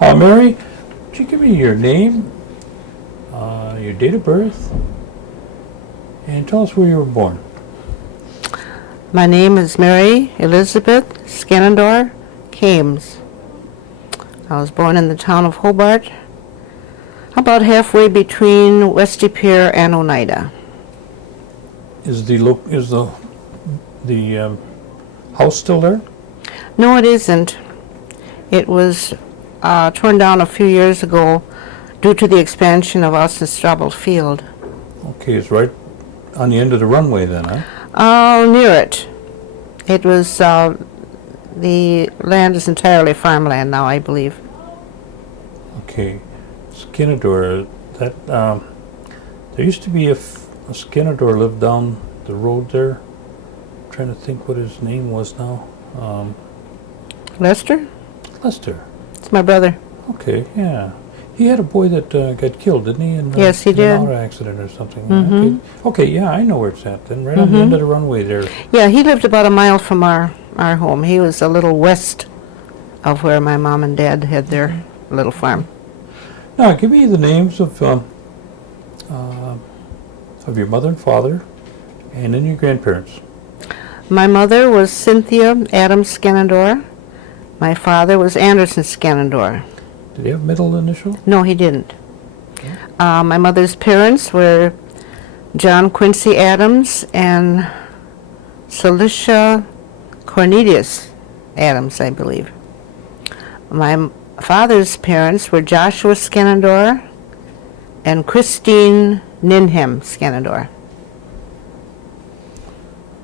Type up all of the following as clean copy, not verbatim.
Mary, would you give me your name, your date of birth, and tell us where you were born? My name is Mary Elizabeth Scanandor Kames. I was born in the town of Hobart, about halfway between West De Pere and Oneida. Is the house still there? No, it isn't. It was torn down a few years ago due to the expansion of Austin Straubel Field. Okay, it's right on the end of the runway then, huh? Near it. It was, the land is entirely farmland now, I believe. Okay, Skinador, that, there used to be a Skinador lived down the road there. I'm trying to think what his name was now. Lester? Lester. It's my brother. Okay, yeah. He had a boy that got killed, didn't he? Yes, he in did. an auto accident or something. Mm-hmm. Okay, yeah, I know where it's at then, right on the end of the runway there. Yeah, he lived about a mile from our home. He was a little west of where my mom and dad had their little farm. Now, give me the names of your mother and father, and then your grandparents. My mother was Cynthia Adams Scanandor. My father was Anderson Scanandor. Did he have middle initial? No, he didn't. My mother's parents were John Quincy Adams and Celicia Cornelius Adams, I believe. My father's parents were Joshua Scanandor and Christine Ninham Scanandor.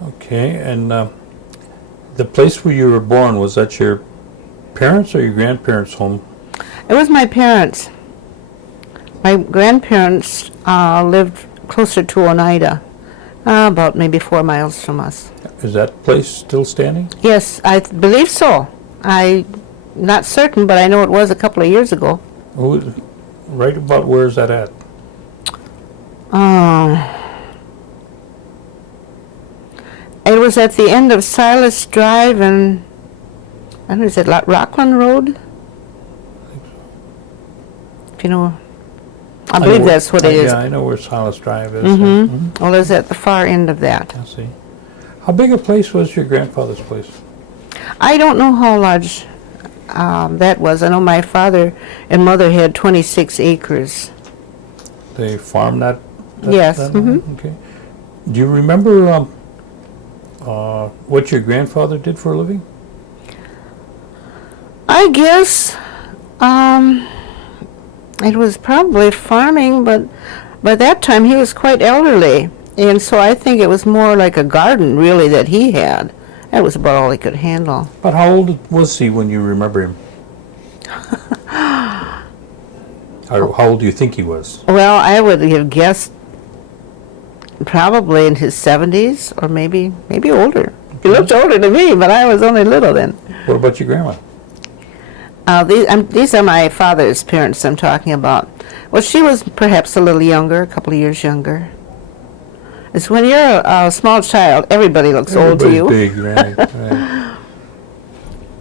Okay, and the place where you were born, was that your parents' or your grandparents' home? It was my parents. My grandparents lived closer to Oneida, about maybe 4 miles from us. Is that place still standing? Yes, I believe so. I'm not certain, but I know it was a couple of years ago. Right about where is that at? It was at the end of Silas Drive and, I don't know, is it Rockland Road? If you know, I believe that's what it is. Yeah, I know where Silas Drive is. Mm-hmm. Well, it's at the far end of that. I see. How big a place was your grandfather's place? I don't know how large that was. I know my father and mother had 26 acres. They farmed that Yes. Okay. Do you remember what your grandfather did for a living? I guess it was probably farming, but by that time he was quite elderly, and so I think it was more like a garden, really, that he had. That was about all he could handle. But how old was he when you remember him? Or how old do you think he was? Well, I would have guessed probably in his 70s, or maybe older. He looked older to me, but I was only little then. What about your grandma? These are my father's parents I'm talking about. Well, she was perhaps a little younger, a couple of years younger. It's when you're a small child, everybody looks old to you. Big, right, right.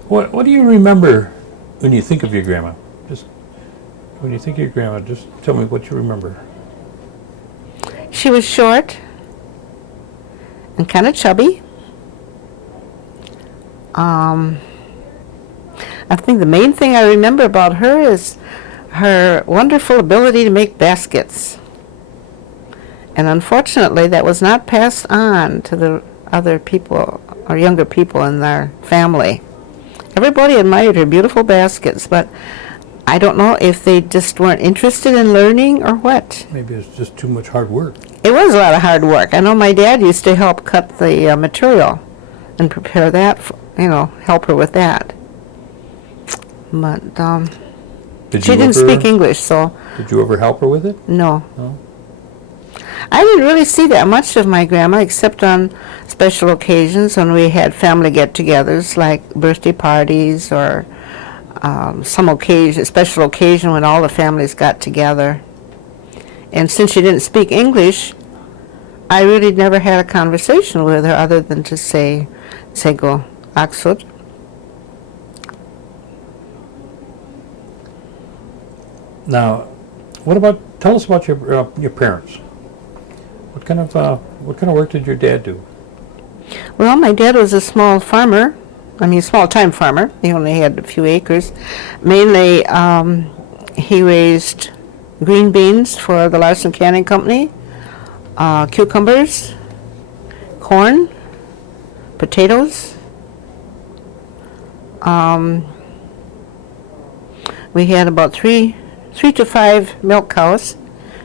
What do you remember when you think of your grandma? Just when you think of your grandma, just tell me what you remember. She was short and kind of chubby. I think the main thing I remember about her is her wonderful ability to make baskets. And unfortunately, that was not passed on to the other people or younger people in their family. Everybody admired her beautiful baskets, but I don't know if they just weren't interested in learning or what. Maybe it's just too much hard work. It was a lot of hard work. I know my dad used to help cut the material and prepare that, help her with that. But she didn't speak English, so... Did you ever help her with it? No. No? I didn't really see that much of my grandma, except on special occasions when we had family get-togethers, like birthday parties or some special occasion when all the families got together. And since she didn't speak English, I really never had a conversation with her other than to say go Oxford. Now, tell us about your parents. What kind of work did your dad do? Well, my dad was a small farmer. I mean, small-time farmer. He only had a few acres. Mainly, he raised green beans for the Larson Canning Company, cucumbers, corn, potatoes. We had about three to five milk cows,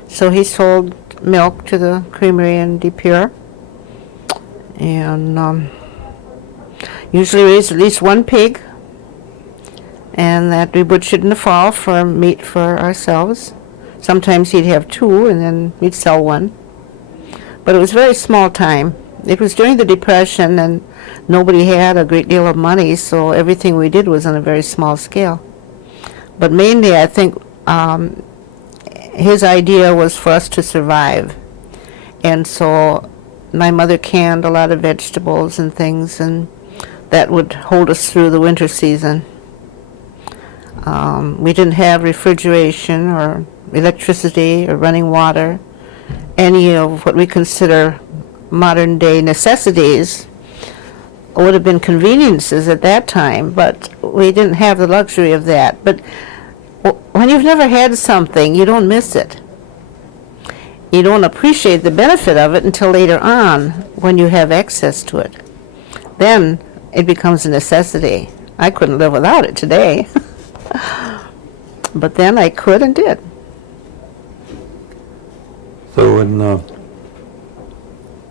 so he sold milk to the creamery in De Pere, and usually raised at least one pig, and that we butchered in the fall for meat for ourselves. Sometimes he'd have two, and then we'd sell one. But it was very small time. It was during the Depression, and nobody had a great deal of money, so everything we did was on a very small scale. But mainly, I think his idea was for us to survive. And so my mother canned a lot of vegetables and things, and that would hold us through the winter season. We didn't have refrigeration or electricity or running water. Any of what we consider modern day necessities would have been conveniences at that time, but we didn't have the luxury of that. But when you've never had something, you don't miss it. You don't appreciate the benefit of it until later on when you have access to it. Then it becomes a necessity. I couldn't live without it today. But then I could and did. So when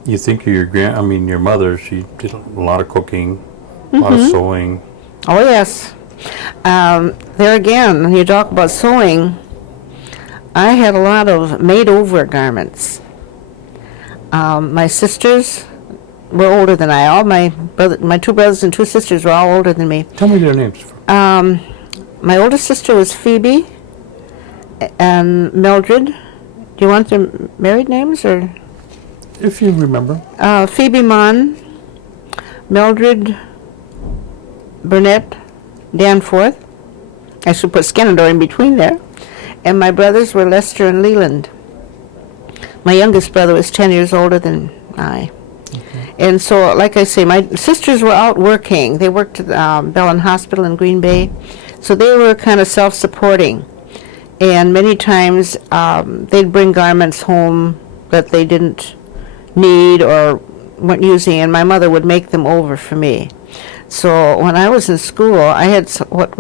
you think of your mother, she did a lot of cooking, a lot of sewing. Oh, yes. There again, when you talk about sewing, I had a lot of made-over garments. My sisters were older than I. All my two brothers and two sisters were all older than me. Tell me their names. My oldest sister was Phoebe and Mildred. Do you want their married names, or? If you remember. Phoebe Mon, Mildred Burnett Danforth. I should put Skenador in between there. And my brothers were Lester and Leland. My youngest brother was 10 years older than I. Okay. And so, like I say, my sisters were out working. They worked at Bellin Hospital in Green Bay. So they were kind of self-supporting. And many times they'd bring garments home that they didn't need or weren't using, and my mother would make them over for me. So when I was in school, I had what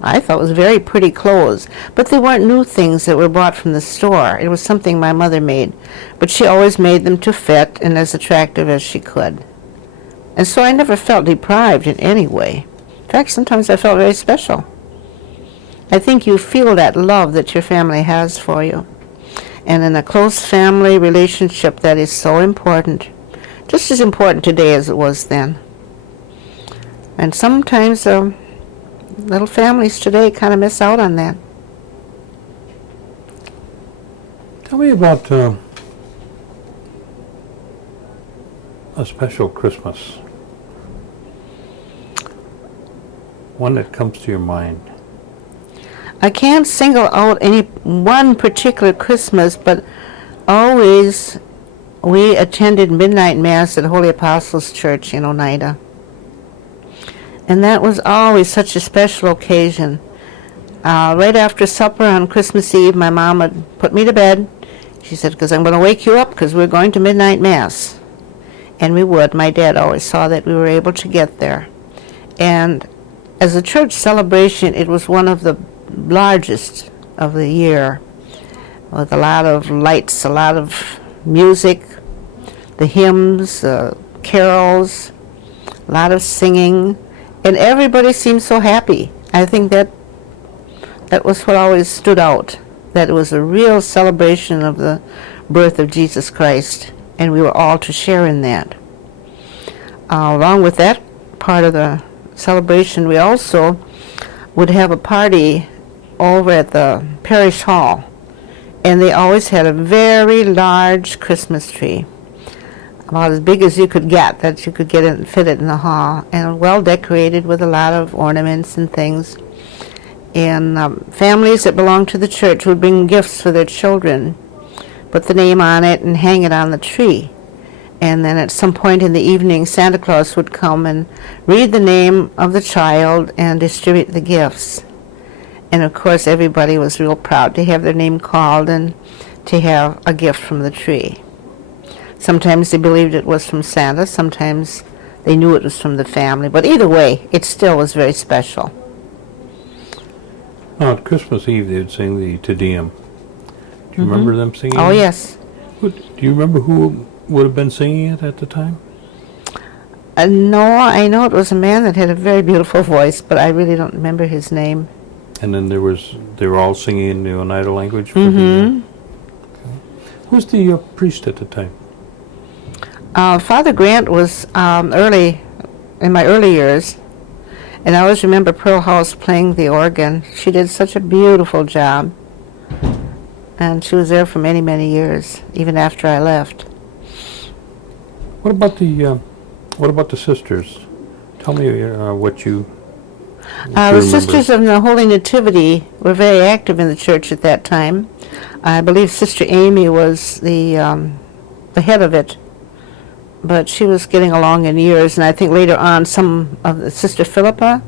I thought was very pretty clothes, but they weren't new things that were bought from the store. It was something my mother made, but she always made them to fit and as attractive as she could. And so I never felt deprived in any way. In fact, sometimes I felt very special. I think you feel that love that your family has for you. And in a close family relationship, that is so important. Just as important today as it was then. And sometimes little families today kind of miss out on that. Tell me about a special Christmas. One that comes to your mind. I can't single out any one particular Christmas, but always we attended midnight mass at Holy Apostles Church in Oneida. And that was always such a special occasion. Right after supper on Christmas Eve, my mom would put me to bed. She said, because I'm going to wake you up because we're going to midnight mass. And we would. My dad always saw that we were able to get there. And as a church celebration, it was one of the largest of the year, with a lot of lights, a lot of music, the hymns, carols, a lot of singing, and everybody seemed so happy. I think that was what always stood out, that it was a real celebration of the birth of Jesus Christ, and we were all to share in that. Along with that part of the celebration, we also would have a party over at the parish hall, and they always had a very large Christmas tree, about as big as you could get, that you could get it and fit it in the hall, and well decorated with a lot of ornaments and things. And families that belonged to the church would bring gifts for their children, put the name on it, and hang it on the tree. And then at some point in the evening, Santa Claus would come and read the name of the child and distribute the gifts. And of course, everybody was real proud to have their name called and to have a gift from the tree. Sometimes they believed it was from Santa, sometimes they knew it was from the family, but either way, it still was very special. Now, on Christmas Eve, they would sing the Te Deum. Do you remember them singing? Oh, yes. Do you remember who would have been singing it at the time? No, I know it was a man that had a very beautiful voice, but I really don't remember his name. And then they were all singing in the Oneida language? For Who's the priest at the time? Father Grant was in my early years, and I always remember Pearl House playing the organ. She did such a beautiful job, and she was there for many, many years, even after I left. What about the sisters? Tell me what you The Sisters of the Holy Nativity were very active in the church at that time. I believe Sister Amy was the head of it, but she was getting along in years, and I think later on some of the Sister Philippa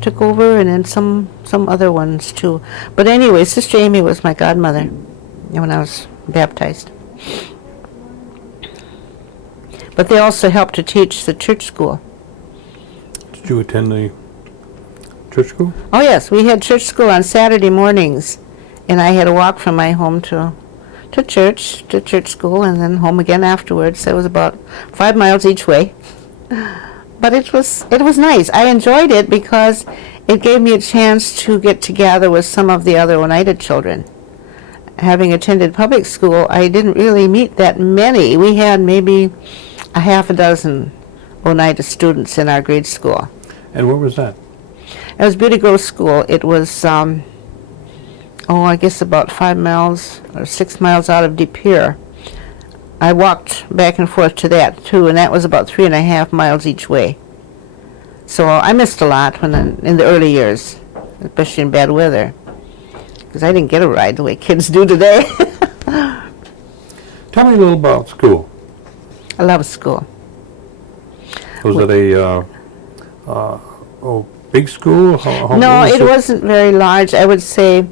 took over, and then some other ones too. But anyway, Sister Amy was my godmother when I was baptized. But they also helped to teach the church school. Did you attend the church school? Oh yes, we had church school on Saturday mornings, and I had to walk from my home to church school, and then home again afterwards. So it was about 5 miles each way. But it was nice. I enjoyed it because it gave me a chance to get together with some of the other Oneida children. Having attended public school, I didn't really meet that many. We had maybe a half a dozen Oneida students in our grade school. And where was that? It was Beauty Grove School. It was, I guess about 5 miles or 6 miles out of De Pere. I walked back and forth to that too, and that was about 3.5 miles each way. So I missed a lot in the early years, especially in bad weather, because I didn't get a ride the way kids do today. Tell me a little about school. I love school. Was it a big school? No, it wasn't very large. I would say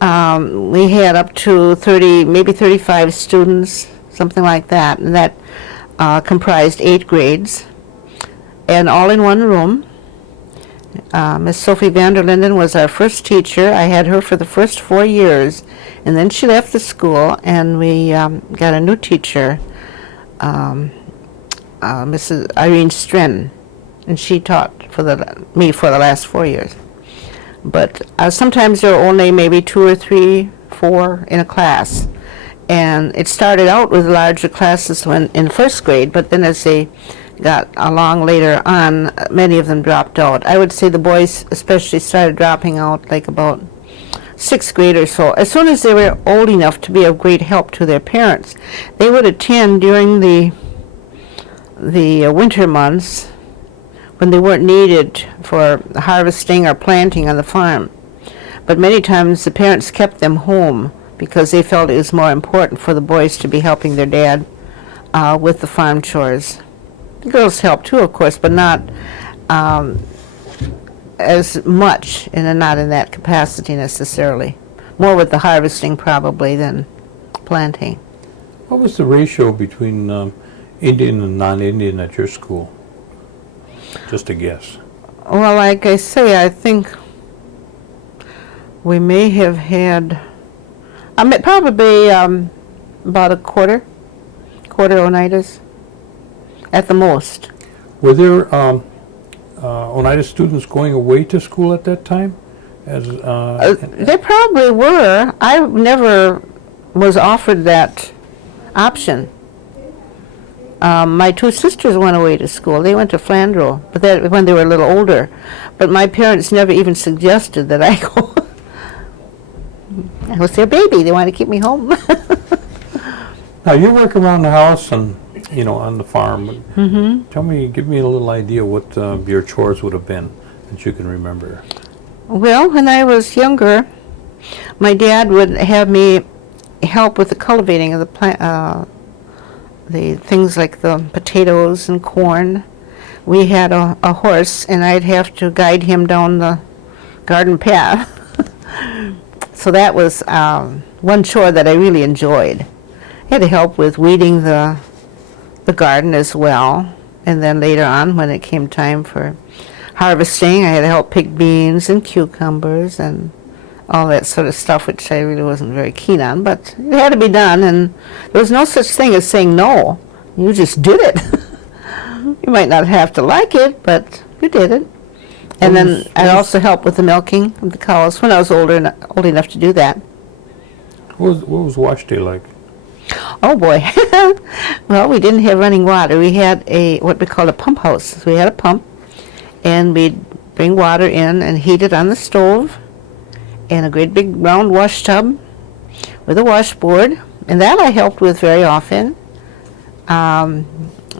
we had up to 30, maybe 35 students, something like that, and that comprised 8 grades, and all in one room. Miss Sophie Vanderlinden was our first teacher. I had her for the first 4 years, and then she left the school, and we got a new teacher, Mrs. Irene Stren, and she taught me for the last 4 years. But sometimes there were only maybe 2 or 3, 4 in a class, and it started out with larger classes in first grade, but then as they got along later on, many of them dropped out. I would say the boys especially started dropping out like about 6th grade or so. As soon as they were old enough to be of great help to their parents, they would attend during the winter months when they weren't needed for harvesting or planting on the farm. But many times the parents kept them home because they felt it was more important for the boys to be helping their dad with the farm chores. The girls helped too, of course, but not as much, and not in that capacity necessarily. More with the harvesting probably than planting. What was the ratio between Indian and non-Indian at your school? Just a guess. Well, like I say, I think we may have had probably about a quarter Oneidas at the most. Were there Oneida students going away to school at that time? They probably were. I never was offered that option. My 2 sisters went away to school. They went to Flandreau, but that when they were a little older. But my parents never even suggested that I go. I was their baby. They wanted to keep me home. Now you work around the house and on the farm. Mm-hmm. Give me a little idea what your chores would have been that you can remember. Well, when I was younger, my dad would have me help with the cultivating of the plant, the things like the potatoes and corn. We had a horse, and I'd have to guide him down the garden path. So that was one chore that I really enjoyed. I had to help with weeding the garden as well. And then later on, when it came time for harvesting, I had to help pick beans and cucumbers and all that sort of stuff, which I really wasn't very keen on, but it had to be done, and there was no such thing as saying no. You just did it. You might not have to like it, but you did it. And then I also helped with the milking of the cows when I was old enough to do that. What was wash day like? Oh boy. Well, we didn't have running water. We had what we called a pump house. So we had a pump, and we'd bring water in and heat it on the stove, and a great big round wash tub with a washboard, and that I helped with very often.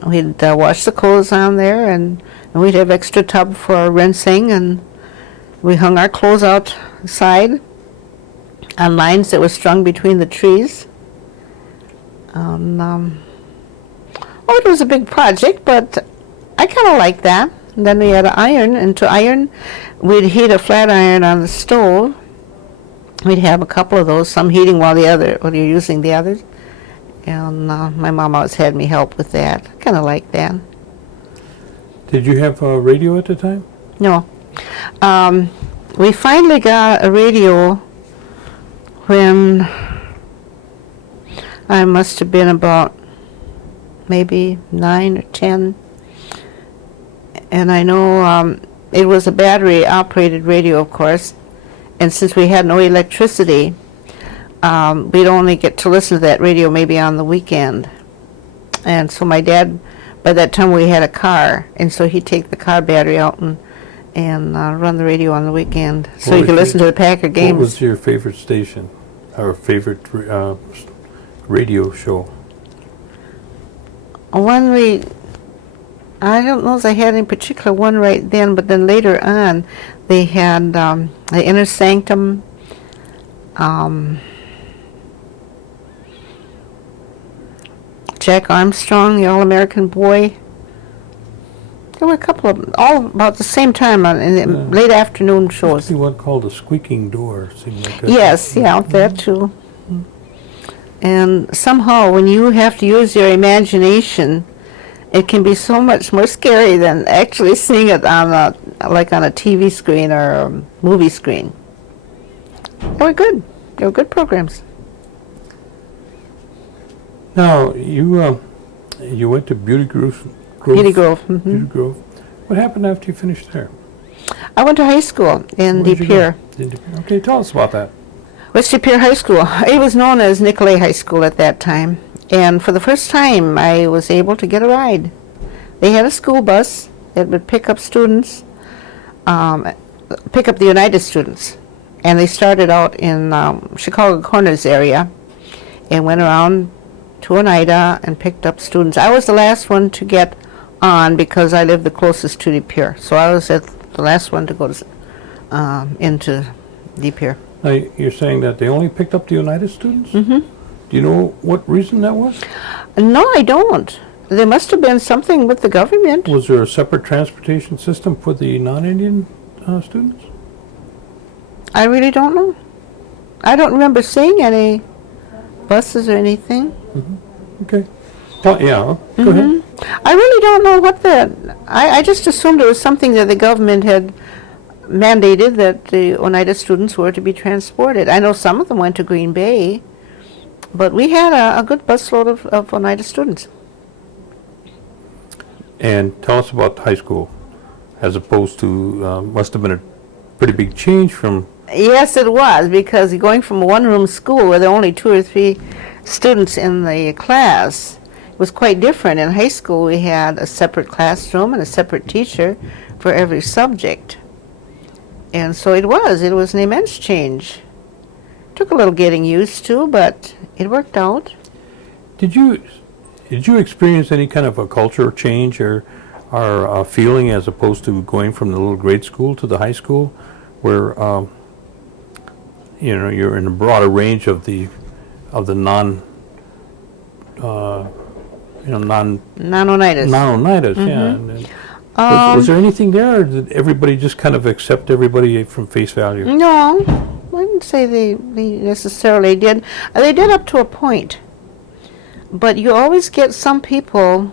We'd wash the clothes on there, and we'd have extra tub for rinsing, and we hung our clothes outside on lines that were strung between the trees. It was a big project, but I kind of liked that. And then we had an iron, and to iron, we'd heat a flat iron on the stove. We'd have a couple of those, some heating while you're using the others. And my mom always had me help with that. I kind of liked that. Did you have a radio at the time? No. We finally got a radio when I must have been about maybe 9 or 10. And I know it was a battery-operated radio, of course. And since we had no electricity, we'd only get to listen to that radio maybe on the weekend. And so my dad, by that time we had a car, and so he'd take the car battery out and run the radio on the weekend, so you could listen to the Packer games. What was your favorite station, or favorite radio show? I don't know if I had any particular one right then, but then later on, they had the Inner Sanctum, Jack Armstrong, the All-American Boy. There were a couple of them, all about the same time in the late afternoon shows. See one called The Squeaking Door. Seemed like Yes, that too. And somehow, when you have to use your imagination, it can be so much more scary than actually seeing it on a TV screen or a movie screen. They were good. They were good programs. Now, you went to Beauty Grove. Beauty Grove. Mm-hmm. Beauty Grove. What happened after you finished there? I went to high school in De Pere. Okay, tell us about that. West De Pere High School. It was known as Nicolay High School at that time. And for the first time, I was able to get a ride. They had a school bus that would pick up students, pick up the United students. And they started out in Chicago Corners area and went around to Oneida and picked up students. I was the last one to get on because I lived the closest to De Pere. So I was the last one to go into De Pere. Now, you're saying that they only picked up the United students? Mm-hmm. Do you know what reason that was? No, I don't. There must have been something with the government. Was there a separate transportation system for the non-Indian students? I really don't know. I don't remember seeing any buses or anything. Mm-hmm. Okay. Well, yeah, go ahead. I really don't know what that... I just assumed it was something that the government had mandated that the Oneida students were to be transported. I know some of them went to Green Bay, but we had a good busload of Oneida students. And tell us about high school, as opposed to, must have been a pretty big change from... Yes, it was, because going from a one-room school where there were only 2 or 3 students in the class was quite different. In high school, we had a separate classroom and a separate teacher for every subject. And so it was an immense change. Took a little getting used to, but it worked out. Did you experience any kind of a culture change or feeling as opposed to going from the little grade school to the high school? where you're in a broader range of the non Non-onitis. non-onitis. Yeah. And was there anything there, or did everybody just kind of accept everybody from face value? No, I wouldn't say they necessarily did. They did up to a point. But you always get some people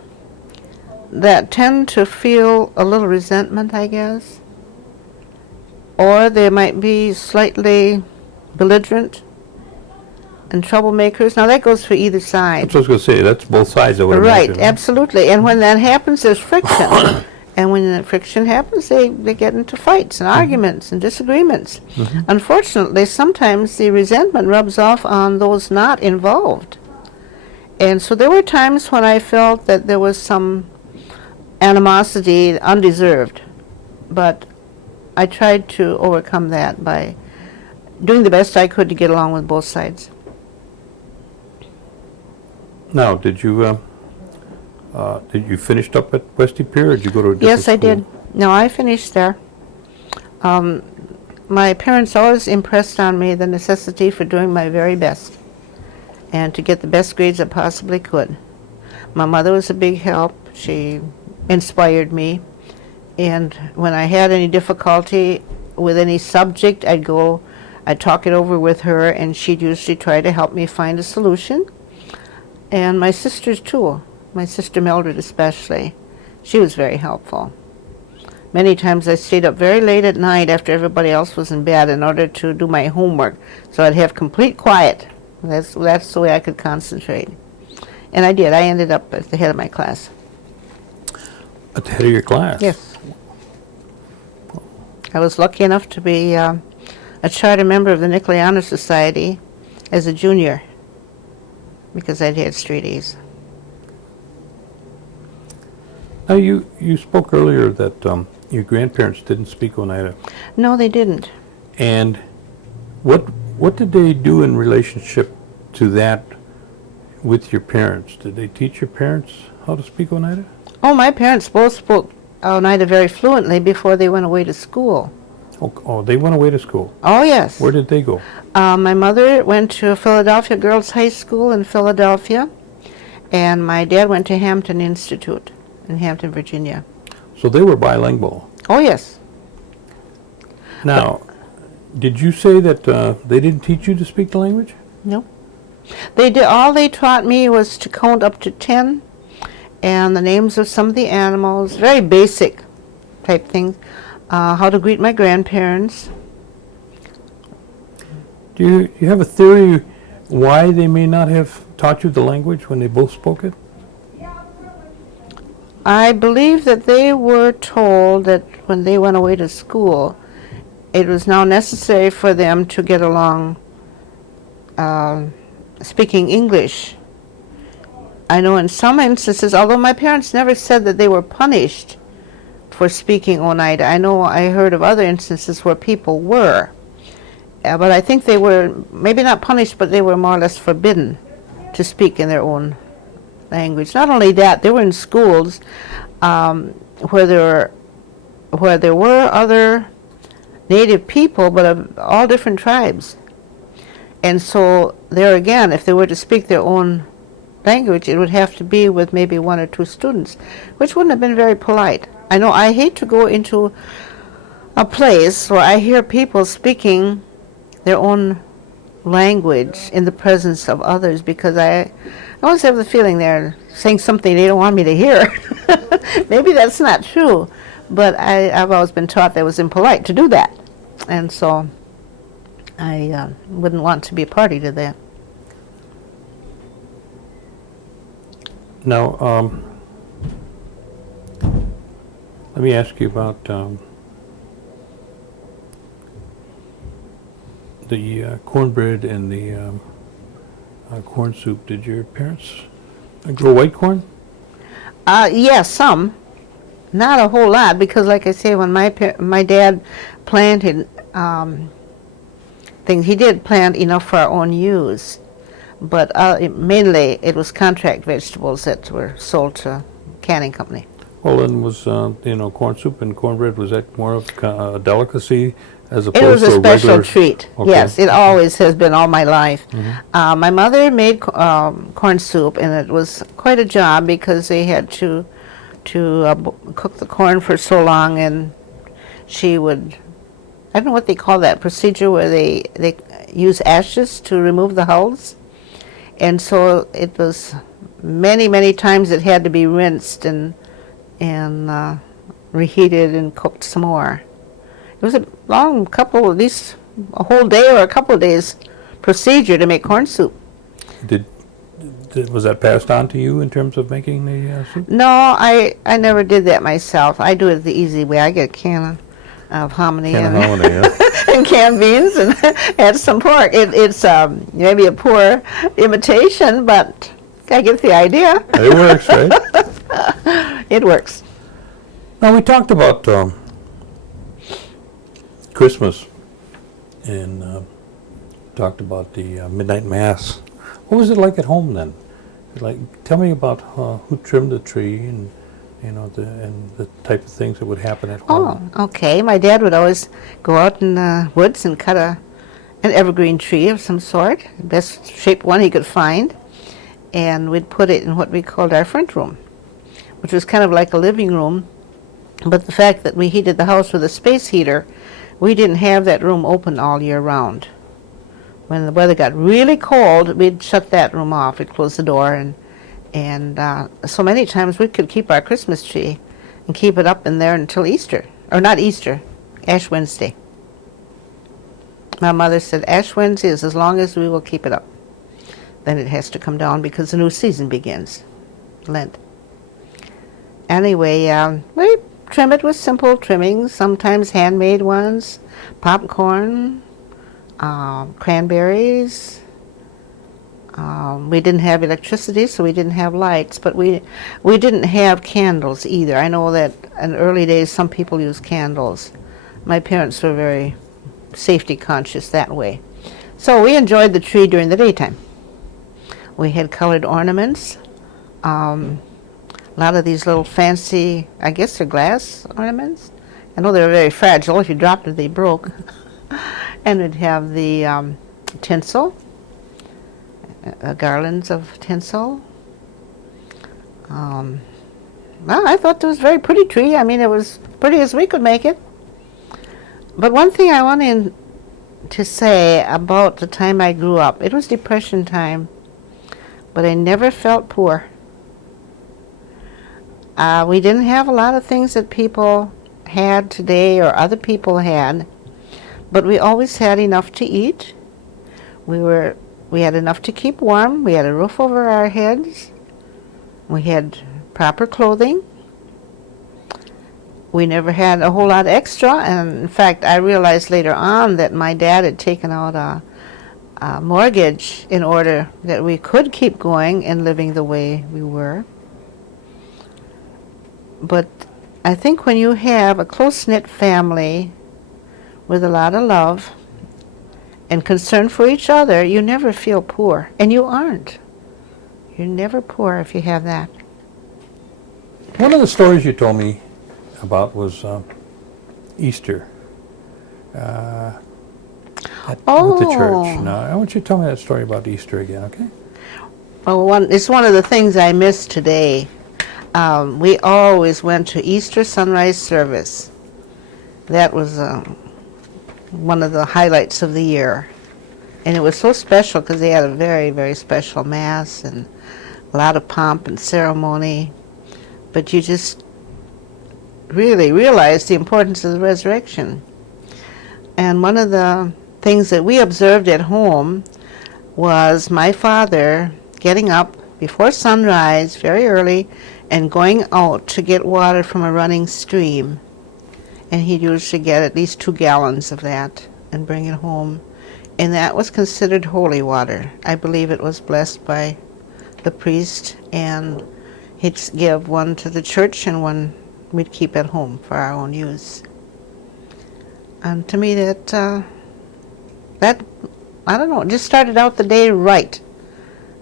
that tend to feel a little resentment, I guess. Or they might be slightly belligerent and troublemakers. Now that goes for either side. That's what I was going to say. That's both sides, I would Right, imagine. absolutely. And when that happens, there's friction. And when that friction happens, they get into fights and arguments and disagreements. Unfortunately, sometimes the resentment rubs off on those not involved. And so there were times when I felt that there was some animosity, undeserved. But I tried to overcome that by doing the best I could to get along with both sides. Now, did you finish up at West Pier, or did you go to a different Yes, I school? did. No, I finished there. My parents always impressed on me the necessity for doing my very best and to get the best grades I possibly could. My mother was a big help. She inspired me. And when I had any difficulty with any subject, I'd talk it over with her, and she'd usually try to help me find a solution. And my sisters too. My sister Mildred especially. She was very helpful. Many times I stayed up very late at night after everybody else was in bed in order to do my homework, so I'd have complete quiet. That's the way I could concentrate. And I did. I ended up at the head of my class. At the head of your class? Yes. I was lucky enough to be a charter member of the Nicolay Honor Society as a junior because I'd had straight A's. Now, you spoke earlier that your grandparents didn't speak Oneida. No, they didn't. And what did they do in relationship to that with your parents? Did they teach your parents how to speak Oneida? Oh, my parents both spoke Oneida very fluently before they went away to school. Oh, they went away to school. Oh, yes. Where did they go? My mother went to Philadelphia Girls High School in Philadelphia, and my dad went to Hampton Institute in Hampton, Virginia. So they were bilingual. Oh, yes. Now, did you say that they didn't teach you to speak the language? No. They did. All they taught me was to count up to 10, and the names of some of the animals, very basic type things. How to greet my grandparents. Do you have a theory why they may not have taught you the language when they both spoke it? I believe that they were told that when they went away to school, it was now necessary for them to get along speaking English. I know in some instances, although my parents never said that they were punished for speaking Oneida, I know I heard of other instances where people were. But I think they were maybe not punished, but they were more or less forbidden to speak in their own language. Not only that, they were in schools where there were other native people, but of all different tribes. And so there again, if they were to speak their own language, it would have to be with maybe one or two students, which wouldn't have been very polite. I know I hate to go into a place where I hear people speaking their own language in the presence of others, because I always have the feeling they're saying something they don't want me to hear. Maybe that's not true, but I've always been taught that it was impolite to do that. And so I wouldn't want to be a party to that. Now, let me ask you about the cornbread and the corn soup. Did your parents grow white corn? Yes, some. Not a whole lot, because like I say, when my dad planted things, he did plant enough for our own use. But mainly it was contract vegetables that were sold to canning company. Well, then was corn soup and cornbread, was that more of a delicacy as It opposed was to a special regular? treat. Okay. Yes, it always has been all my life. Mhm. My mother made corn soup, and it was quite a job because they had to cook the corn for so long, and she would, I don't know what they call that procedure where they use ashes to remove the hulls. And so it was many times it had to be rinsed and reheated and cooked some more. It was a long couple, at least a whole day or a couple of days procedure to make corn soup. Was that passed on to you in terms of making the soup? No, I never did that myself. I do it the easy way. I get a can of hominy Can of and, hominy, yeah. and canned beans and add some pork. It's maybe a poor imitation, but I get the idea. It works, right? It works. Now, we talked about Christmas and talked about the midnight mass. What was it like at home then? Tell me about who trimmed the tree and the type of things that would happen at home. Oh, okay. My dad would always go out in the woods and cut an evergreen tree of some sort, the best shaped one he could find, and we'd put it in what we called our front room, which was kind of like a living room. But the fact that we heated the house with a space heater, we didn't have that room open all year round. When the weather got really cold, we'd shut that room off. We'd close the door, and so many times we could keep our Christmas tree and keep it up in there until Easter. Or not Easter, Ash Wednesday. My mother said Ash Wednesday is as long as we will keep it up. Then it has to come down because the new season begins, Lent. Anyway, we trim it with simple trimmings, sometimes handmade ones, popcorn, cranberries. We didn't have electricity, so we didn't have lights, but we didn't have candles either. I know that in early days some people used candles. My parents were very safety conscious that way. So we enjoyed the tree during the daytime. We had colored ornaments, a lot of these little fancy, I guess they're glass ornaments. I know they're very fragile. If you dropped them, they broke. And we'd have the tinsel, garlands of tinsel. Well, I thought it was a very pretty tree. I mean, it was pretty as we could make it. But one thing I wanted to say about the time I grew up, it was Depression time, but I never felt poor. We didn't have a lot of things that people had today or other people had, but we always had enough to eat. We had enough to keep warm. We had a roof over our heads. We had proper clothing. We never had a whole lot extra, and in fact, I realized later on that my dad had taken out a mortgage in order that we could keep going and living the way we were. But I think when you have a close-knit family with a lot of love and concern for each other, you never feel poor, and you aren't. You're never poor if you have that. One of the stories you told me about was Easter at the church. Now, I want you to tell me that story about Easter again, okay? Well, it's one of the things I miss today. We always went to Easter sunrise service. That was one of the highlights of the year. And it was so special because they had a very, very special Mass and a lot of pomp and ceremony. But you just really realized the importance of the resurrection. And one of the things that we observed at home was my father getting up before sunrise very early and going out to get water from a running stream. And he'd usually get at least 2 gallons of that and bring it home. And that was considered holy water. I believe it was blessed by the priest, and he'd give one to the church and one we'd keep at home for our own use. And to me that, I don't know, it just started out the day right.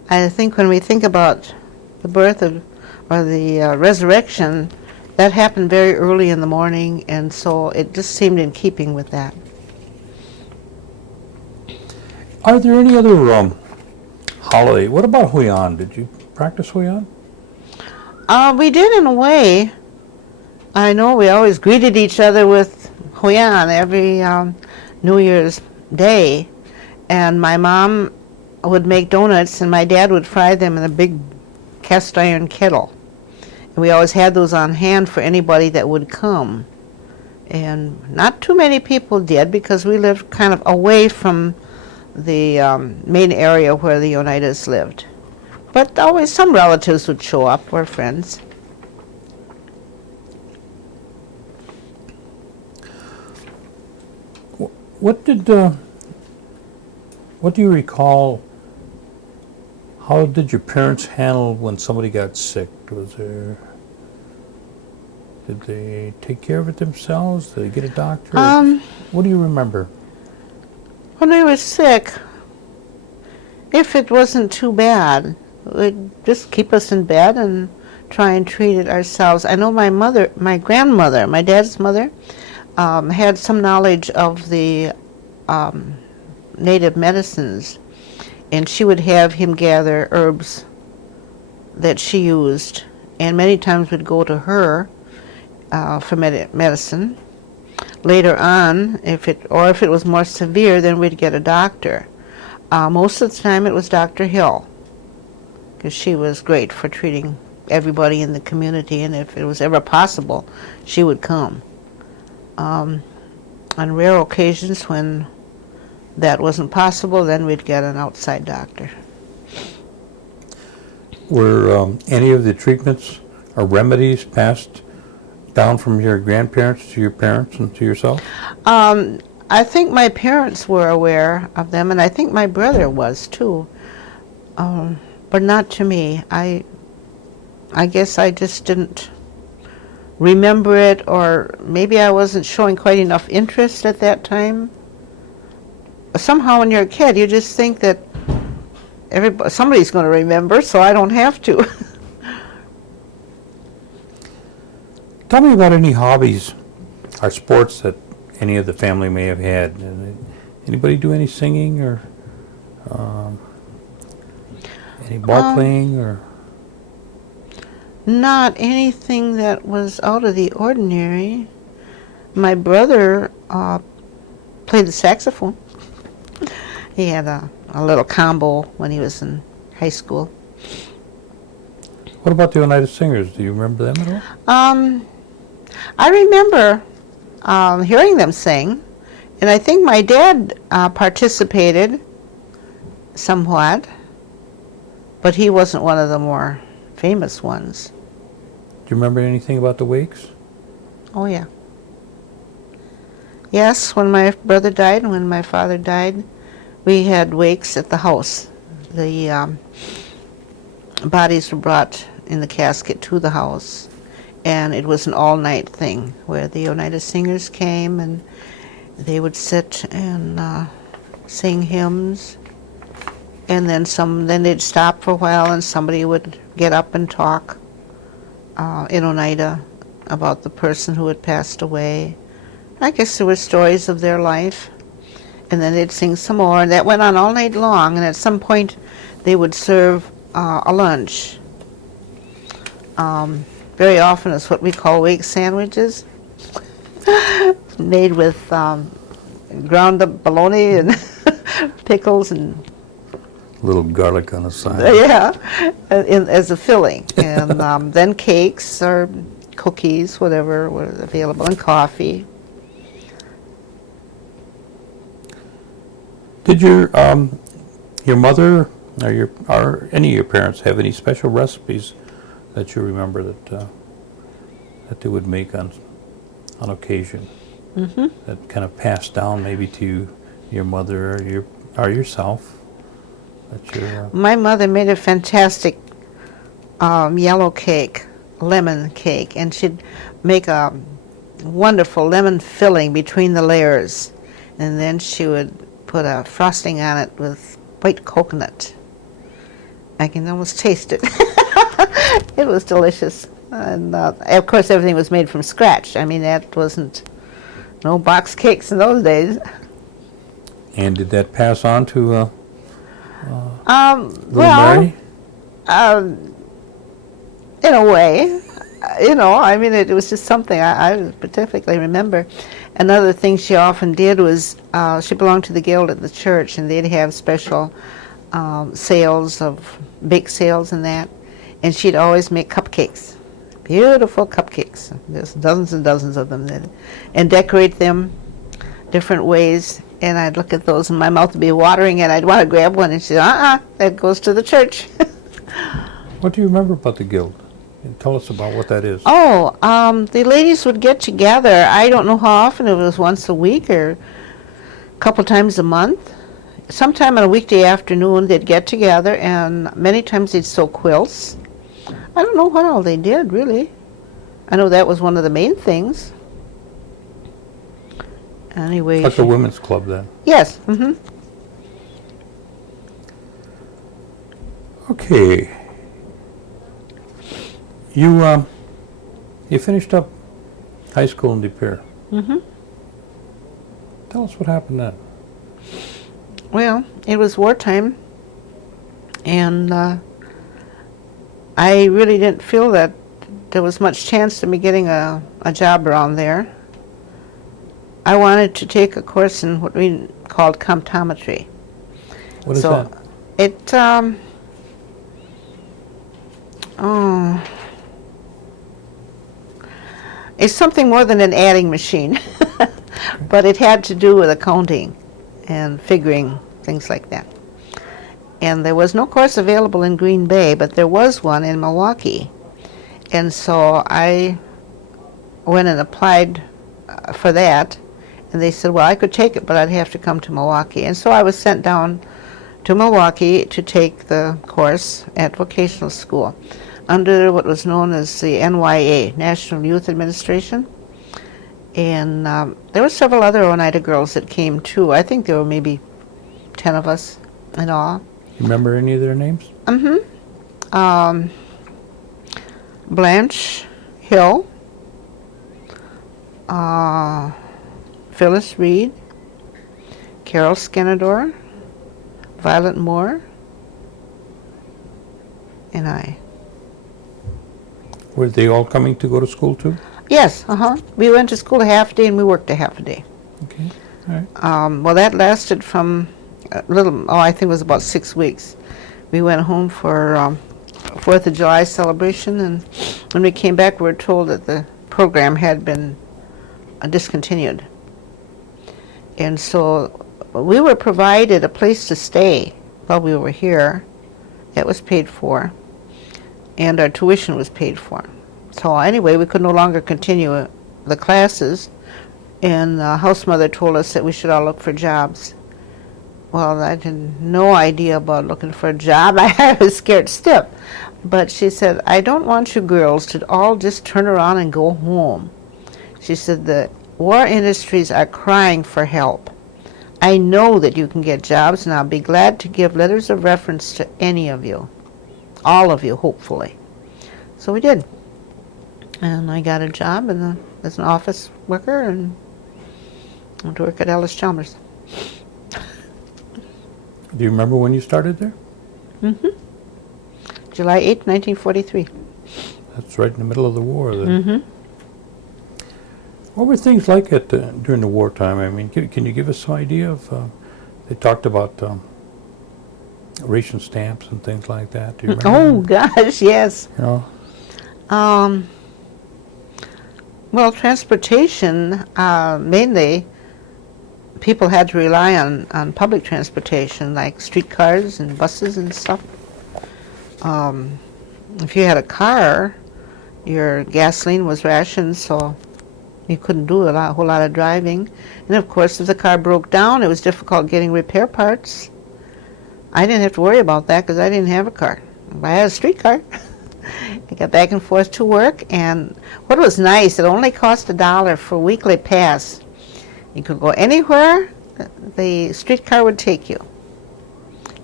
I think when we think about the birth of, or the resurrection, that happened very early in the morning, and so it just seemed in keeping with that. Are there any other holiday? What about Huyan? Did you practice Huyan? We did in a way. I know we always greeted each other with Huyan every New Year's Day. And my mom would make donuts and my dad would fry them in a big cast iron kettle. And we always had those on hand for anybody that would come. And not too many people did because we lived kind of away from the main area where the Oneidas lived. But always some relatives would show up or friends. What do you recall? How did your parents handle when somebody got sick? Did they take care of it themselves? Did they get a doctor? What do you remember? When we were sick, if it wasn't too bad, we'd just keep us in bed and try and treat it ourselves. I know my grandmother, my dad's mother, had some knowledge of the native medicines, and she would have him gather herbs that she used, and many times would go to her for medicine. Later on, if it was more severe, then we'd get a doctor. Most of the time it was Dr. Hill, because she was great for treating everybody in the community, and if it was ever possible, she would come. On rare occasions when that wasn't possible, then we'd get an outside doctor. Were any of the treatments or remedies passed down from your grandparents to your parents and to yourself? I think my parents were aware of them, and I think my brother was too, but not to me. I guess I just didn't remember it, or maybe I wasn't showing quite enough interest at that time. Somehow when you're a kid, you just think that somebody's going to remember, so I don't have to. Tell me about any hobbies or sports that any of the family may have had. Anybody do any singing or any ball playing or? Not anything that was out of the ordinary. My brother played the saxophone. He had a little combo when he was in high school. What about the United Singers? Do you remember them at all? I remember hearing them sing, and I think my dad participated somewhat, but he wasn't one of the more famous ones. Do you remember anything about the Wakes? Oh, yeah. Yes, when my brother died and when my father died, we had wakes at the house. The bodies were brought in the casket to the house, and it was an all-night thing where the Oneida Singers came and they would sit and sing hymns, and then they'd stop for a while and somebody would get up and talk in Oneida about the person who had passed away. I guess there were stories of their life, and then they'd sing some more, and that went on all night long, and at some point they would serve a lunch. Very often it's what we call wake sandwiches, made with ground up bologna and pickles and a little garlic on the side. Yeah, as a filling. And then cakes or cookies, whatever was available, and coffee. Did your mother or any of your parents have any special recipes that you remember that they would make on occasion? Mm-hmm. That kind of passed down maybe to your mother or yourself? My mother made a fantastic yellow cake, lemon cake, and she'd make a wonderful lemon filling between the layers, and then she would put a frosting on it with white coconut. I can almost taste it. It was delicious. And of course everything was made from scratch. I mean, that wasn't no box cakes in those days. And did that pass on to Little Well, Mary? in a way, I mean, it was just something I particularly remember. Another thing she often did was she belonged to the guild at the church, and they'd have special sales of bake sales and that, and she'd always make cupcakes, beautiful cupcakes. There's dozens and dozens of them, and decorate them different ways. And I'd look at those, and my mouth would be watering, and I'd want to grab one, and she'd say, that goes to the church. What do you remember about the guild? And tell us about what that is. Oh, the ladies would get together. I don't know how often. It was once a week or a couple times a month. Sometime on a weekday afternoon, they'd get together, and many times they'd sew quilts. I don't know what all they did, really. I know that was one of the main things. Anyway. Like a women's club, then. Yes. Mm-hmm. Okay. You finished up high school in De Pere. Mm-hmm. Tell us what happened then. Well, it was wartime, and I really didn't feel that there was much chance of me getting a job around there. I wanted to take a course in what we called comptometry. What is that? It's something more than an adding machine, but it had to do with accounting and figuring, things like that. And there was no course available in Green Bay, but there was one in Milwaukee. And so I went and applied for that, and they said, well, I could take it, but I'd have to come to Milwaukee. And so I was sent down to Milwaukee to take the course at vocational school under what was known as the NYA, National Youth Administration. And there were several other Oneida girls that came too. I think there were maybe 10 of us in all. You remember any of their names? Mm-hmm. Blanche Hill, Phyllis Reed, Carol Skenador, Violet Moore, and I. Were they all coming to go to school too? Yes, we went to school a half day and we worked a half a day. Okay, all right. Well, that lasted from I think it was about 6 weeks. We went home for 4th of July celebration, and when we came back, we were told that the program had been discontinued. And so we were provided a place to stay while we were here. That was paid for, and our tuition was paid for. So anyway, we could no longer continue the classes, and the house mother told us that we should all look for jobs. Well, I had no idea about looking for a job. I was scared stiff. But she said, I don't want you girls to all just turn around and go home. She said, the war industries are crying for help. I know that you can get jobs, and I'll be glad to give letters of reference to any of you. All of you, hopefully. So we did. And I got a job as an office worker, and went to work at Ellis Chalmers. Do you remember when you started there? Mm-hmm. July 8, 1943. That's right in the middle of the war then. Mm-hmm. What were things like during the wartime? I mean, can you give us some idea of, they talked about ration stamps and things like that. Do you remember? Oh, gosh, yes. You know? Well, transportation, mainly, people had to rely on public transportation, like streetcars and buses and stuff. If you had a car, your gasoline was rationed, so you couldn't do a whole lot of driving. And of course, if the car broke down, it was difficult getting repair parts. I didn't have to worry about that because I didn't have a car. I had a streetcar. I got back and forth to work, and what was nice, it only cost $1 for a weekly pass. You could go anywhere the streetcar would take you,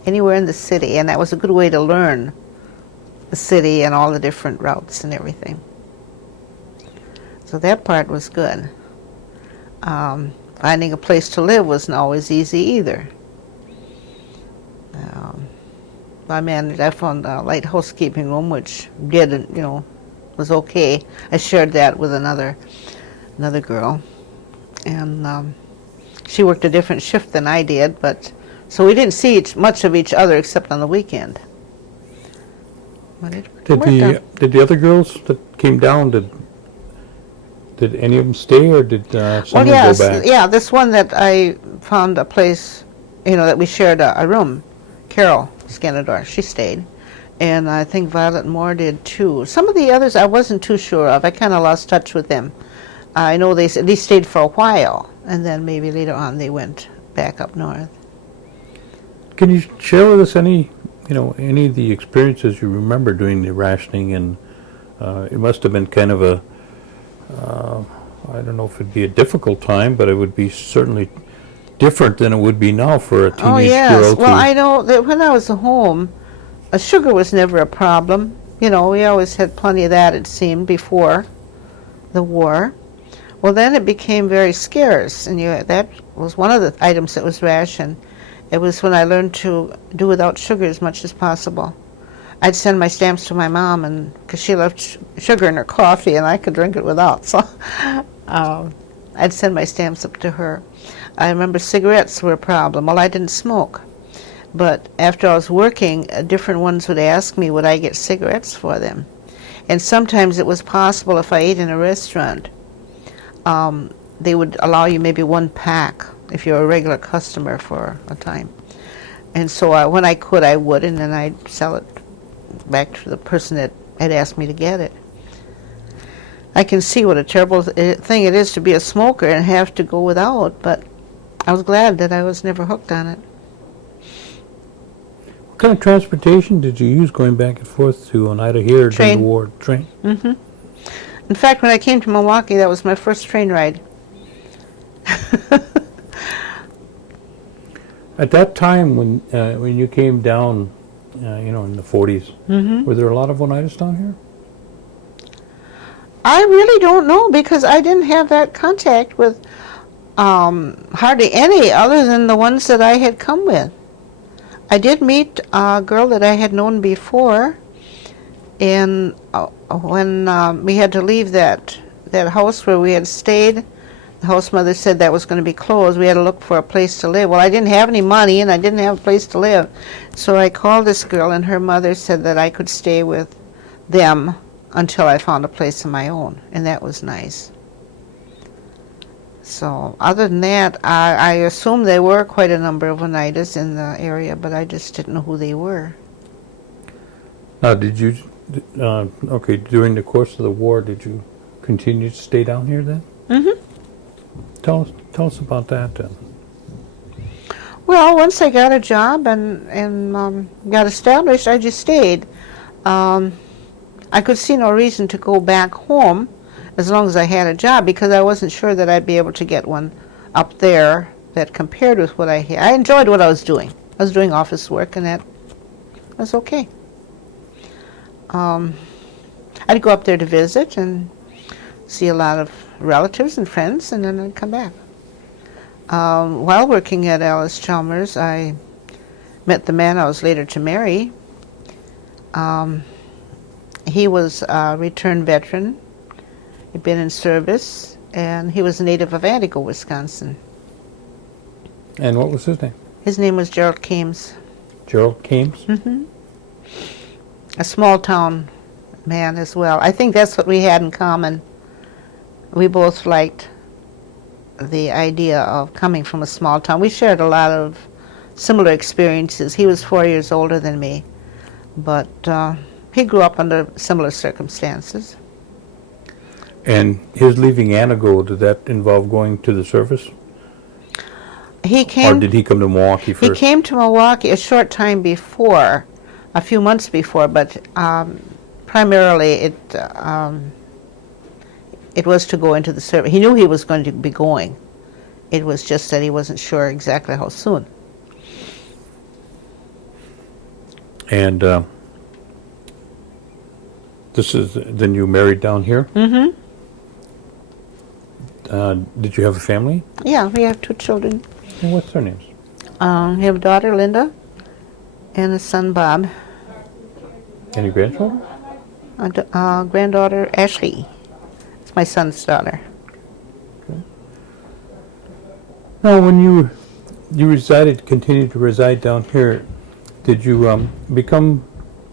anywhere in the city, and that was a good way to learn the city and all the different routes and everything. So that part was good. Finding a place to live wasn't always easy either. I found a light housekeeping room, which was okay. I shared that with another girl, and she worked a different shift than I did, but so we didn't see much of each other except on the weekend. But it worked out. Did the other girls that came down, did any of them stay, or did someone go back? Yeah, this one that I found a place, that we shared a room, Carol Scanador, she stayed. And I think Violet Moore did too. Some of the others I wasn't too sure of. I kind of lost touch with them. I know they stayed for a while, and then maybe later on they went back up north. Can you share with us any of the experiences you remember doing the rationing? And it must have been kind of I don't know if it'd be a difficult time, but it would be certainly different than it would be now for a teenage girl. Oh, yes. Well, I know that when I was home, sugar was never a problem. We always had plenty of that, it seemed, before the war. Well, then it became very scarce, and that was one of the items that was rationed. It was when I learned to do without sugar as much as possible. I'd send my stamps to my mom, because she loved sugar in her coffee, and I could drink it without. So I'd send my stamps up to her. I remember cigarettes were a problem. Well, I didn't smoke. But after I was working, different ones would ask me would I get cigarettes for them. And sometimes it was possible if I ate in a restaurant, they would allow you maybe one pack if you're a regular customer for a time. And so when I could, I would, and then I'd sell it back to the person that had asked me to get it. I can see what a terrible thing it is to be a smoker and have to go without, but I was glad that I was never hooked on it. What kind of transportation did you use going back and forth to Oneida here during the war? Train? Mm-hmm. In fact, when I came to Milwaukee, that was my first train ride. At that time, when you came down, in the 40s, mm-hmm. were there a lot of Oneidas down here? I really don't know, because I didn't have that contact with hardly any other than the ones that I had come with. I did meet a girl that I had known before, and when we had to leave that house where we had stayed, the house mother said that was going to be closed. We had to look for a place to live. Well, I didn't have any money, and I didn't have a place to live. So I called this girl, and her mother said that I could stay with them until I found a place of my own, and that was nice. So other than that, I assumed there were quite a number of Oneidas in the area, but I just didn't know who they were. Now, did you, during the course of the war, did you continue to stay down here then? Mm-hmm. Tell us about that then. Well, once I got a job and got established, I just stayed. I could see no reason to go back home as long as I had a job, because I wasn't sure that I'd be able to get one up there that compared with what I had. I enjoyed what I was doing. I was doing office work, and that was okay. I'd go up there to visit and see a lot of relatives and friends, and then I'd come back. While working at Alice Chalmers, I met the man I was later to marry. He was a returned veteran. He'd been in service, and he was a native of Antigo, Wisconsin. And what was his name? His name was Gerald Kames. Gerald Kames? Mm-hmm. A small town man as well. I think that's what we had in common. We both liked the idea of coming from a small town. We shared a lot of similar experiences. He was 4 years older than me, but he grew up under similar circumstances. And his leaving Antigo, did that involve going to the service? He came. Or did he come to Milwaukee first? He came to Milwaukee a short time before, a few months before, but primarily it was to go into the service. He knew he was going to be going. It was just that he wasn't sure exactly how soon. And then you married down here? Mm-hmm. Did you have a family? Yeah, we have 2 children. And what's their names? We have a daughter, Linda, and a son, Bob. Any grandchildren? Granddaughter, Ashley. It's my son's daughter. Now, when you continued to reside down here, did you become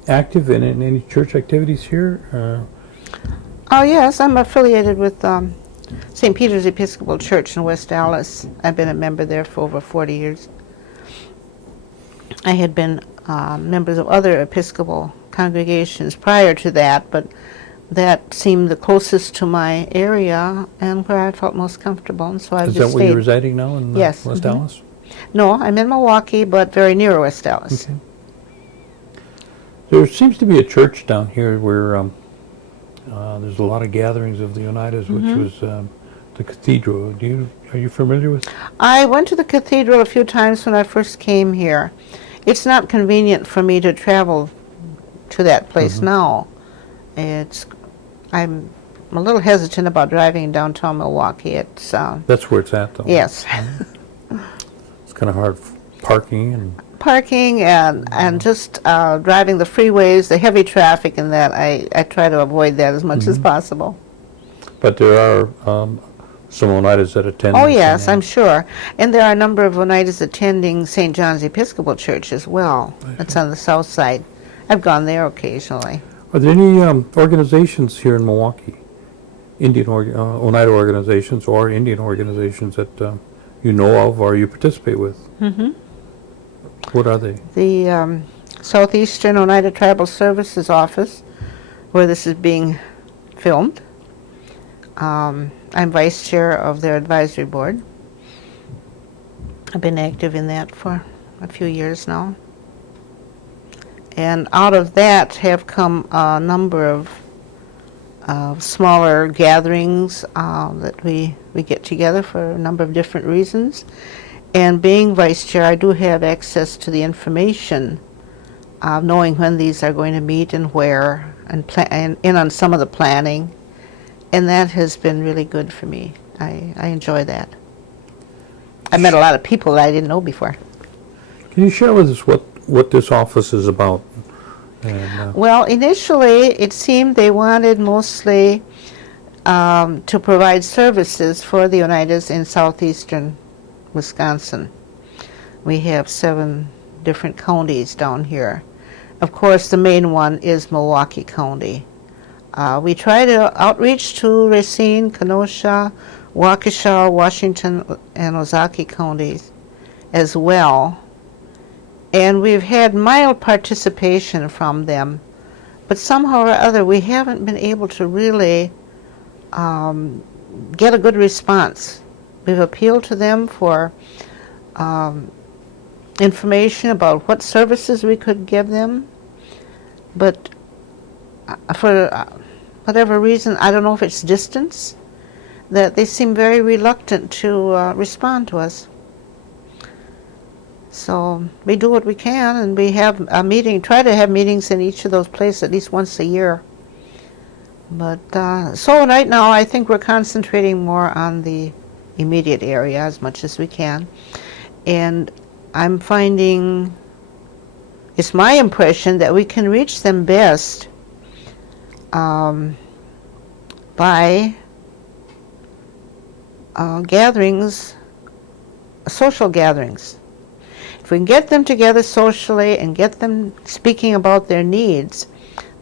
active in any church activities here? Oh, yes, I'm affiliated with St. Peter's Episcopal Church in West Dallas. I've been a member there for over 40 years. I had been members of other Episcopal congregations prior to that, but that seemed the closest to my area and where I felt most comfortable, and so I've just stayed. Is that where you're residing now, in Yes. West Dallas? No, I'm in Milwaukee, but very near West Dallas. Okay. There seems to be a church down here where there's a lot of gatherings of the Oneidas, which was the cathedral. Are you familiar with? I went to the cathedral a few times when I first came here. It's not convenient for me to travel to that place now. I'm a little hesitant about driving downtown Milwaukee. That's where it's at, though. Yes. It's kind of hard parking and just driving the freeways, the heavy traffic, and that I try to avoid that as much as possible. But there are some Oneidas that attend. Oh yes, I'm sure, and there are a number of Oneidas attending St. John's Episcopal Church as well. That's on the south side. I've gone there occasionally. Are there any organizations here in Milwaukee, Oneida organizations or Indian organizations that you know of or you participate with? Mm-hmm. What are they? The Southeastern Oneida Tribal Services Office, where this is being filmed. I'm vice chair of their advisory board. I've been active in that for a few years now. And out of that have come a number of smaller gatherings that we get together for a number of different reasons. And being vice chair, I do have access to the information, knowing when these are going to meet and where, and in on some of the planning. And that has been really good for me. I enjoy that. I met a lot of people that I didn't know before. Can you share with us what this office is about? And, well, initially it seemed they wanted mostly to provide services for the Oneidas in southeastern Wisconsin. We have 7 different counties down here. Of course, the main one is Milwaukee County. We try to outreach to Racine, Kenosha, Waukesha, Washington, and Ozaukee counties as well. And we've had mild participation from them, but somehow or other we haven't been able to really get a good response. We've appealed to them for information about what services we could give them, but for whatever reason, I don't know if it's distance, that they seem very reluctant to respond to us. So we do what we can, and we have a meeting, try to have meetings in each of those places at least once a year. But so right now I think we're concentrating more on the immediate area as much as we can. And I'm finding, it's my impression that we can reach them best by gatherings, social gatherings. If we can get them together socially and get them speaking about their needs,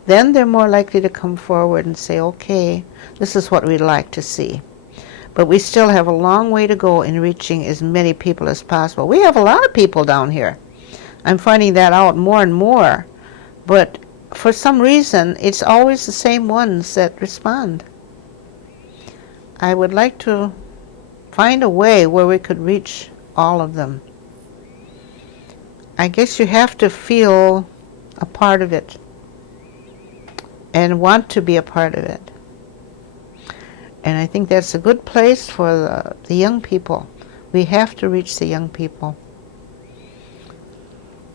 then they're more likely to come forward and say, okay, this is what we'd like to see. But we still have a long way to go in reaching as many people as possible. We have a lot of people down here. I'm finding that out more and more. But for some reason, it's always the same ones that respond. I would like to find a way where we could reach all of them. I guess you have to feel a part of it and want to be a part of it. And I think that's a good place for the young people. We have to reach the young people.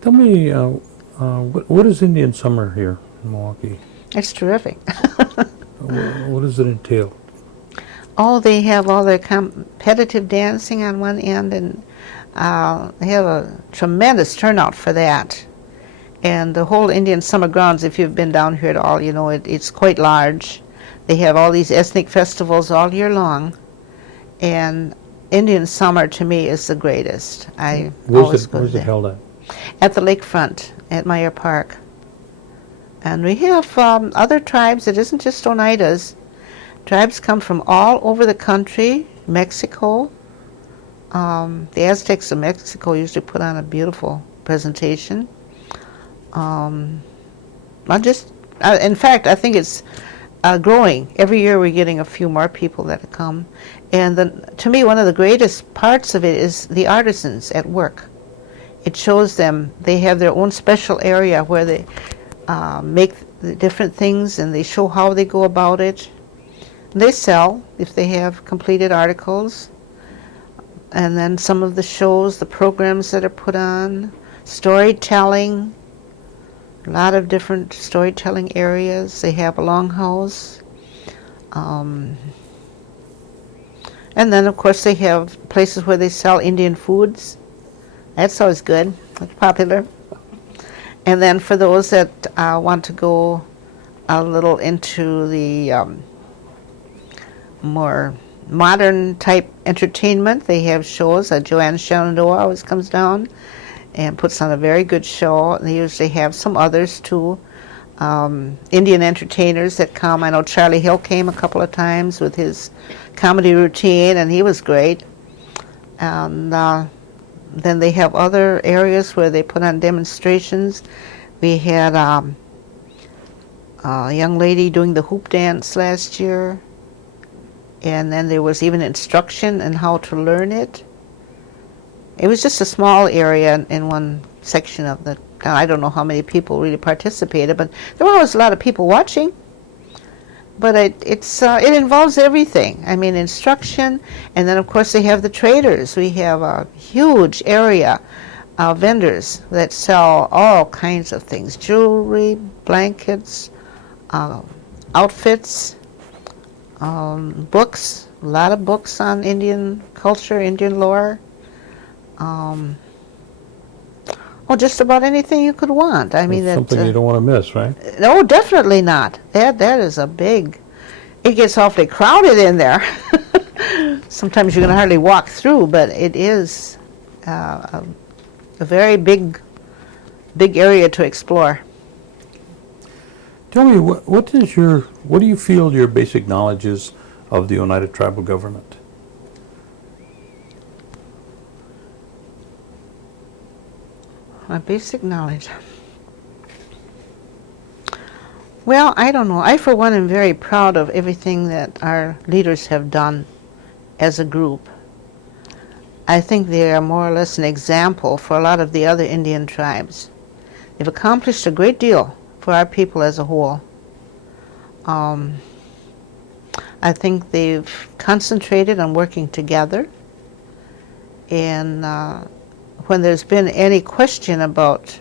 Tell me, what is Indian summer here in Milwaukee? It's terrific. What does it entail? Oh, they have all their competitive dancing on one end, and they have a tremendous turnout for that. And the whole Indian Summer Grounds, if you've been down here at all, you know it's quite large. They have all these ethnic festivals all year long. And Indian Summer, to me, is the greatest. I always go Where's it there. held at? At the lakefront at Meyer Park. And we have other tribes. It isn't just Oneidas. Tribes come from all over the country, Mexico. The Aztecs of Mexico usually put on a beautiful presentation. In fact, I think it's growing. Every year we're getting a few more people that come. And to me, one of the greatest parts of it is the artisans at work. It shows them they have their own special area where they make the different things, and they show how they go about it. They sell if they have completed articles. And then some of the shows, the programs that are put on, storytelling, a lot of different storytelling areas. They have a longhouse. And then, of course, they have places where they sell Indian foods. That's always good. That's popular. And then for those that want to go a little into the more modern type entertainment, they have shows. Joanne Shenandoah always comes down and puts on a very good show. They usually have some others too. Indian entertainers that come. I know Charlie Hill came a couple of times with his comedy routine, and he was great. And then they have other areas where they put on demonstrations. We had a young lady doing the hoop dance last year, and then there was even instruction in how to learn it. It was just a small area in one section of the town. I don't know how many people really participated, but there were always a lot of people watching. But it involves everything. I mean, instruction, and then of course they have the traders. We have a huge area of vendors that sell all kinds of things: jewelry, blankets, outfits, books. A lot of books on Indian culture, Indian lore. Just about anything you could want. I mean, That's something you don't want to miss, right? No, definitely not. That is a big. It gets awfully crowded in there. Sometimes you can hardly walk through, but it is a very big area to explore. Tell me, what do you feel your basic knowledge is of the Oneida tribal government? My basic knowledge. Well, I don't know. I, for one, am very proud of everything that our leaders have done as a group. I think they are more or less an example for a lot of the other Indian tribes. They've accomplished a great deal for our people as a whole. I think they've concentrated on working together, and when there's been any question about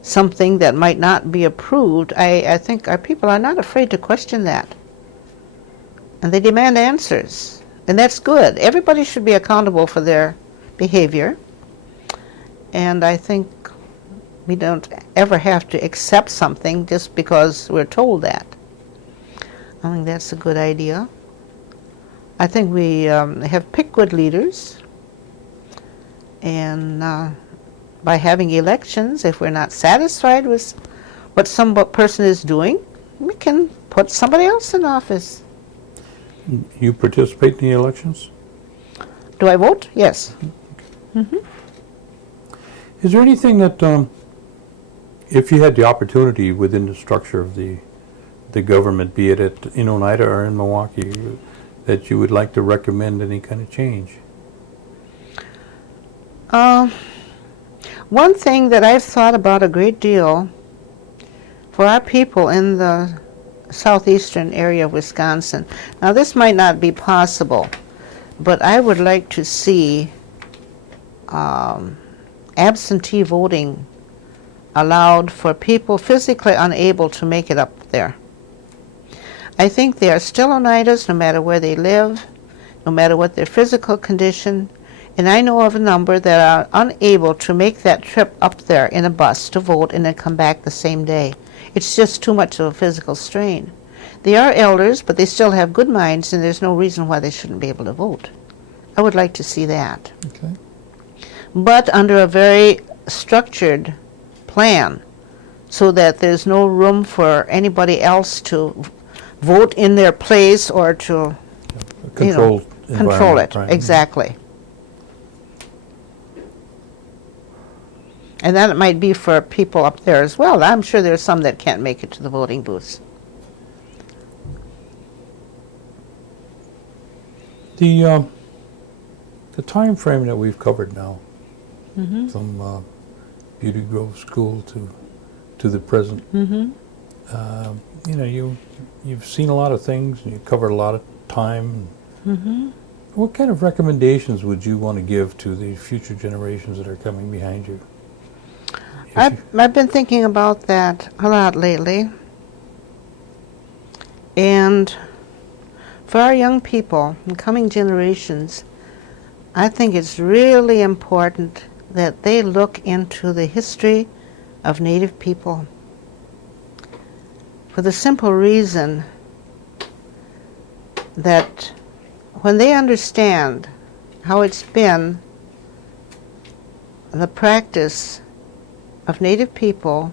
something that might not be approved, I think our people are not afraid to question that. And they demand answers. And that's good. Everybody should be accountable for their behavior. And I think we don't ever have to accept something just because we're told that. I think that's a good idea. I think we have picked good leaders. And by having elections, if we're not satisfied with what some person is doing, we can put somebody else in office. You participate in the elections? Do I vote? Yes. Mm-hmm. Is there anything that, if you had the opportunity within the structure of the government, be it in Oneida or in Milwaukee, that you would like to recommend any kind of change? One thing that I've thought about a great deal for our people in the southeastern area of Wisconsin. Now, this might not be possible, but I would like to see absentee voting allowed for people physically unable to make it up there. I think they are still Oneidas no matter where they live, no matter what their physical condition, And I know of a number that are unable to make that trip up there in a bus to vote and then come back the same day. It's just too much of a physical strain. They are elders, but they still have good minds, and there's no reason why they shouldn't be able to vote. I would like to see that. Okay. But under a very structured plan, so that there's no room for anybody else to vote in their place or to Controlled control it. environment, right. Exactly. And that might be for people up there as well. I'm sure there's some that can't make it to the voting booths. The time frame that we've covered now, Mm-hmm. from Beauty Grove School to the present, Mm-hmm. you've seen a lot of things, and you covered a lot of time. Mm-hmm. What kind of recommendations would you want to give to the future generations that are coming behind you? I've been thinking about that a lot lately. And for our young people and coming generations, I think it's really important that they look into the history of Native people. For the simple reason that when they understand how it's been the practice of Native people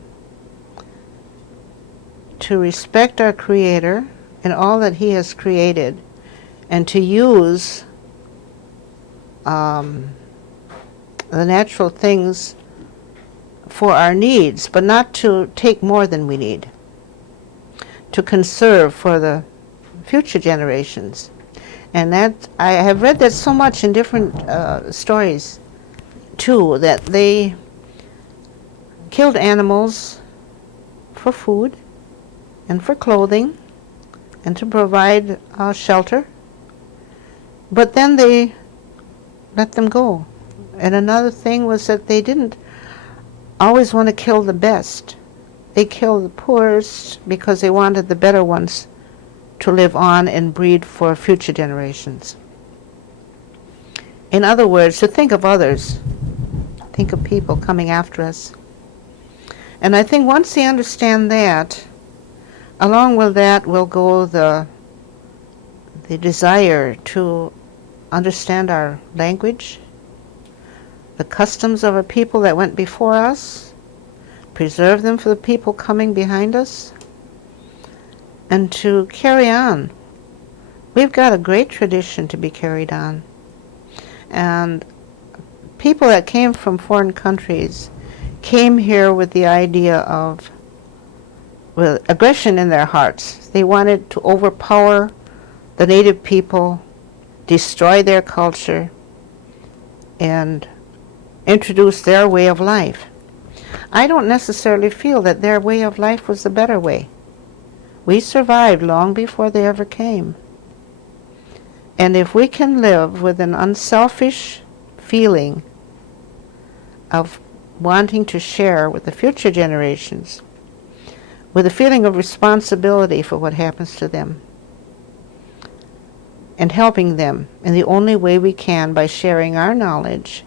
to respect our Creator and all that He has created, and to use the natural things for our needs, but not to take more than we need, to conserve for the future generations. And that, I have read that so much in different stories too, that they killed animals for food and for clothing and to provide shelter, but then they let them go. And another thing was that they didn't always want to kill the best. They killed the poorest because they wanted the better ones to live on and breed for future generations. In other words, to think of others, think of people coming after us. And I think once they understand that, along with that will go the desire to understand our language, the customs of a people that went before us, preserve them for the people coming behind us, and to carry on. We've got a great tradition to be carried on. And people that came from foreign countries came here with the idea of, with aggression in their hearts. They wanted to overpower the native people, destroy their culture, and introduce their way of life. I don't necessarily feel that their way of life was the better way. We survived long before they ever came. And if we can live with an unselfish feeling of wanting to share with the future generations, with a feeling of responsibility for what happens to them, and helping them in the only way we can by sharing our knowledge,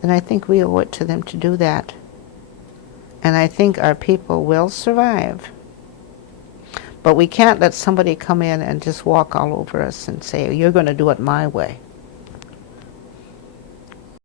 then I think we owe it to them to do that. And I think our people will survive. But we can't let somebody come in and just walk all over us and say, you're going to do it my way.